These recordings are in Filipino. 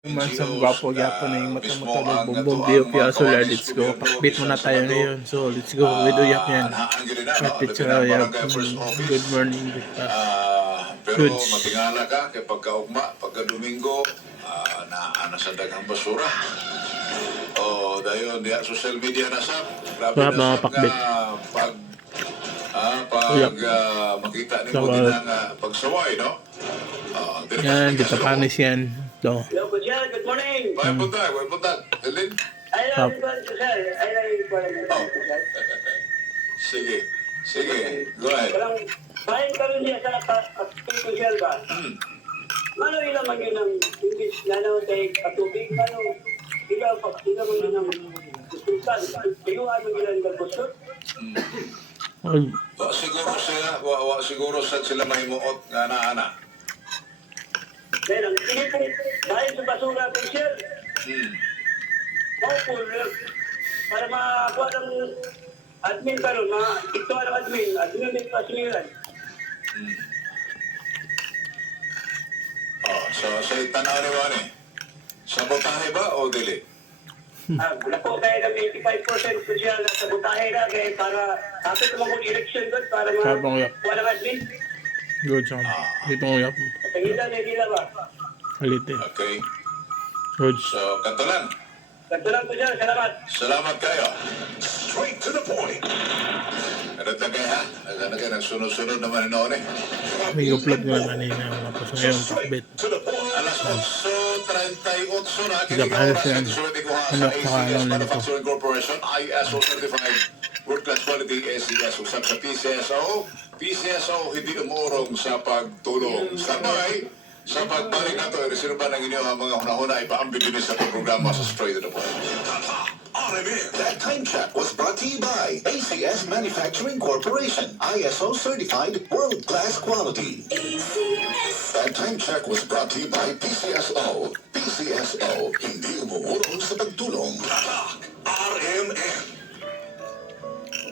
Mansang gwapo gyapon na yung mismo mata-mata ang Bongbong ang DOP mga Asolar. kawamis Let's go. gobyerno Pakbit muna bisan sa tayo Bando ngayon. So, let's go with Uyap yan. anhaan gyud na no Kapit sa labi na Uyap. barangay first office. Good morning, Bita. Pero Goods. matingala ka kay pagkaugma pagka Domingo naa sa daghang basura. Dayon diya social media na sab. Grabe Sarap na mga sab pakbit. nga Uyap. makita ni mo Sawal. din ang pagsaway no. Yan, dito panis yan. So, Hello, good sir. Good morning. May buntag. Elin? I Up. love you, sir. I love you, sir. Sige. Go ahead. Parang, bahay ka rin siya sa social ba? Ano ilang man yun ang English na naman kay katubig? Ano? Ikaw mo yun ang gustusan. Ikaw mo yun ang gusto? ay, Siguro sa sila mahimuot nga na. Kaya lang, sige po, bahay sa basura ko, sir. Maupo, para makakuha ng admin ka rin, ito ang admin may pasiliran. Sa tanaw ni Wani. Sabotahe ba o dili? Wala po kaya ng 85% po siya na sabotahe na kaya para kapit naman kong election doon para sarap ng Uyap. wala admin. Good job. Dito ng Uyap. Tangina na nila ba? Halite. Okay. Good. So, katulan. Ganito lang po siya, salamat. Salamat kayo. Straight to the point. Ano tagay ha? Ano kayo, nagsunod-sunod naman noon eh. May upload nga kanina. Tapos ngayon, pakbit. Alas 8:38 na Tiga pares yan. Ano, sa saka ACS lang nito. Manufacturing Corporation, ISO certified world class quality ACS usap sa PCSO hindi umurong sa pagtulong sabay sa pagbalik nato reserba ng inyo ang mga hunahuna ipaambit din sa programa sa Straight to the Point. That time check was brought to you by ACS Manufacturing Corporation, ISO certified world-class quality. That time check was brought to you by PCSO. PCSO, hindi umurong sa pagtulong. RMN.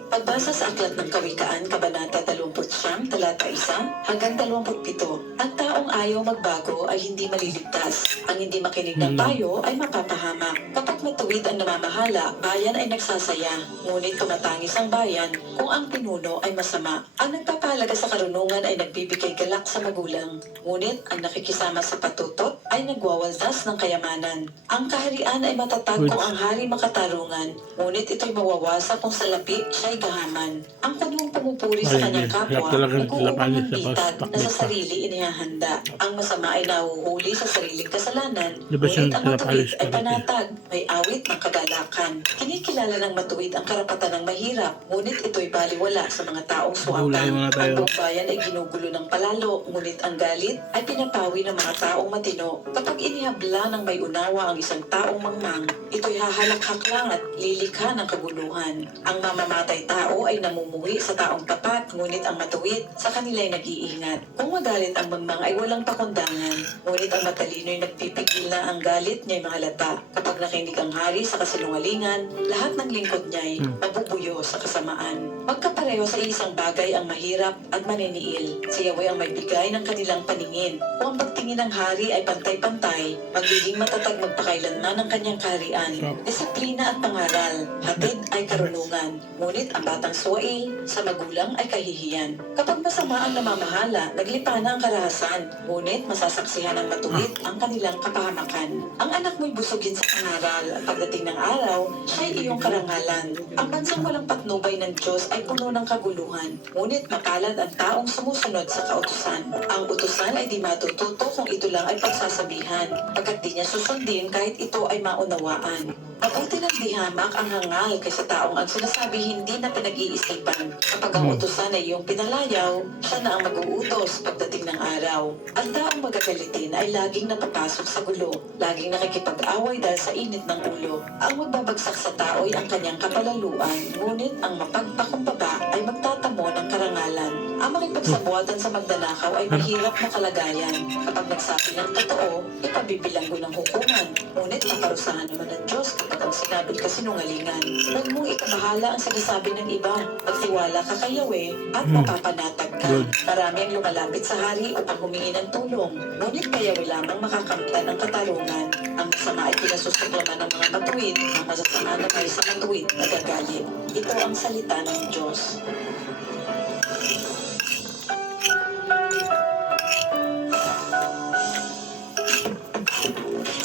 Pagbasa sa Aklat ng Kawikaan, Kabanata 29, Talata 1 hanggang 27, ang taong ayaw magbago ay hindi maliligtas. Ang hindi makinig ng payo ay mapapahamak. Kapag matuwid ang namamahala, bayan ay nagsasaya. Ngunit tumatangis ang bayan kung ang pinuno ay masama. Ang nagpapahalaga sa karunungan ay nagbibigay galak sa magulang. Ngunit ang nakikisama sa patutot ay nagwawaldas ng kayamanan. Ang kaharian ay matatag kung ang hari makatarungan. Ngunit ito'y mawawasa kung sa lapi siya'y gahaman. Ang punyong pumupuri sa kanyang kapwa, nag-uumang ng bitag na sa sarili inihahanda. Ang masama ay nahuhuli sa sariling kasalanan, ngunit ang matuwid ay panatag, may awit ng kagalakan. Kinikilala ng matuwid ang karapatan ng mahirap, ngunit ito'y baliwala sa mga taong suwapang. Ang buong bayan ay ginugulo ng palalo, ngunit ang galit ay pinapawi ng mga taong matino. Kapag inihabla ng may unawa ang isang taong mangmang, ito'y hahalakhak lang at lilikha ng kaguluhan. Ang mamamatay tao ay namumuhi sa taong tapat, ngunit ang matuwid sa kanila ay nag-iingat. Kung magalit ang mangmang ay walang pakundangan, ngunit ang matalino ay nagpipigil na ang galit niya'y mahalata. Kapag nakinig ang hari sa kasinungalingan, lahat ng lingkod niya'y mabubuyo sa kasamaan. Magkapareho sa isang bagay ang mahirap at maniniil. Si Yahweh ang may bigay ng kanilang paningin. Kung ang pagtingin ng hari ay pantay-pantay, magiging matatag magpakailanman ang kanyang kaharian. Disiplina at pangaral, hatid ay karunungan. Ngunit ang batang suwail sa magulang ay kahihiyan. Kapag masama ang namamahala, naglipa na ang karahasan. Ngunit masasaksihan ng matuwid ang kanilang kapahamakan. Ang anak mo'y busugin sa pangaral at pagdating ng araw, siya'y iyong karangalan. Ang bansang walang patnubay ng Diyos ay puno ng kaguluhan. Ngunit mapalad ang taong sumusunod sa kautusan. Ang utusan ay di matututo kung ito lang ay pagsasabihan, pagkat di niya susundin kahit ito ay maunawaan. Mabuti ng dihamak ang hangal kaysa taong ang sinasabi hindi na pinag-iisipan. Kapag ang utusan ay iyong pinalayaw, siya na ang mag-uutos pagdating ng araw. Ang taong magagalitin ay laging napapasok sa gulo, laging nakikipag-away dahil sa init ng ulo. Ang magbabagsak sa tao ay ang kanyang kapalaluan, ngunit ang mapagpakumbaba ay magtatamo ng karangalan. Ang makipagsabuatan sa magnanakaw ay mahirap na kalagayan. Kapag nagsabi ng totoo, ipabibilanggo ng hukuman. Ngunit naparusahan naman ng Diyos kapag ang sinabi kasinungalingan. Huwag mong ikabahala ang sinasabi ng iba. Magtiwala ka kay Yahweh at mapapanatag ka. Good. Marami ang lumalapit sa hari upang humingi ng tulong. Ngunit kay Yahweh lamang makakamtan ang katarungan. Ang masama ay pinasusuklaman ng mga matuwid. Ang masasama naman ay sa matuwid nagagalit. Ito ang salita ng Diyos.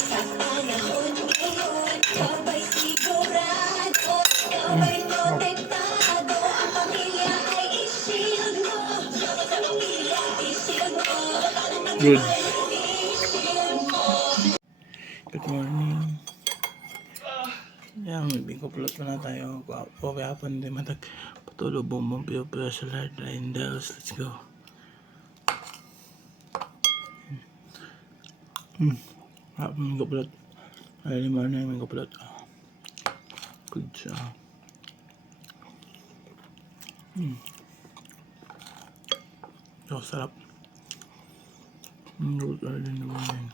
Sa panahon ngayon, ikaw ba'y sigurado? Ikaw ba'y protektado? Ang pamilya ay i-shield mo. Dapat ang pamilya i-shield mo. Good. I-shield mo. Good morning. Yan, may kupulot na tayo. Pagkapon din matag patulo bumbong piyo sa Lord Rindels. Let's go. May kupulot. Ay, lima na yung may kupulot. Good siya. So, sarap. Good early in the morning.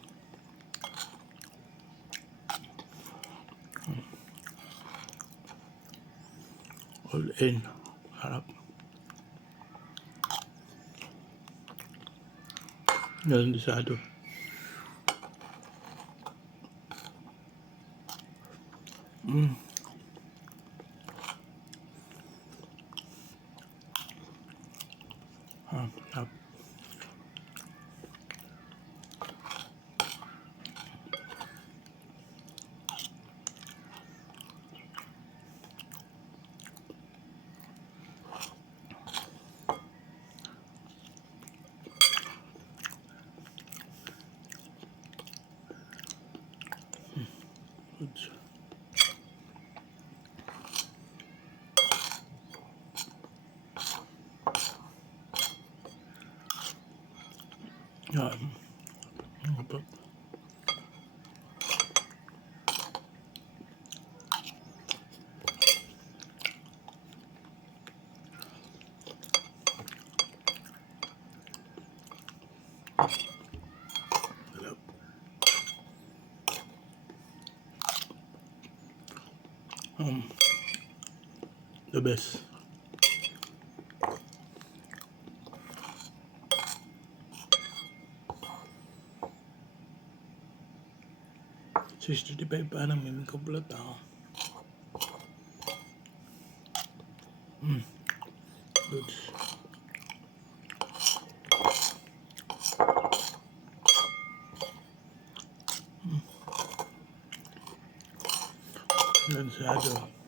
All in. Harap. Galing disado. Harap. Good. Yan. Good. The best. $65 parang may kupulot ako. Good. Lanzado.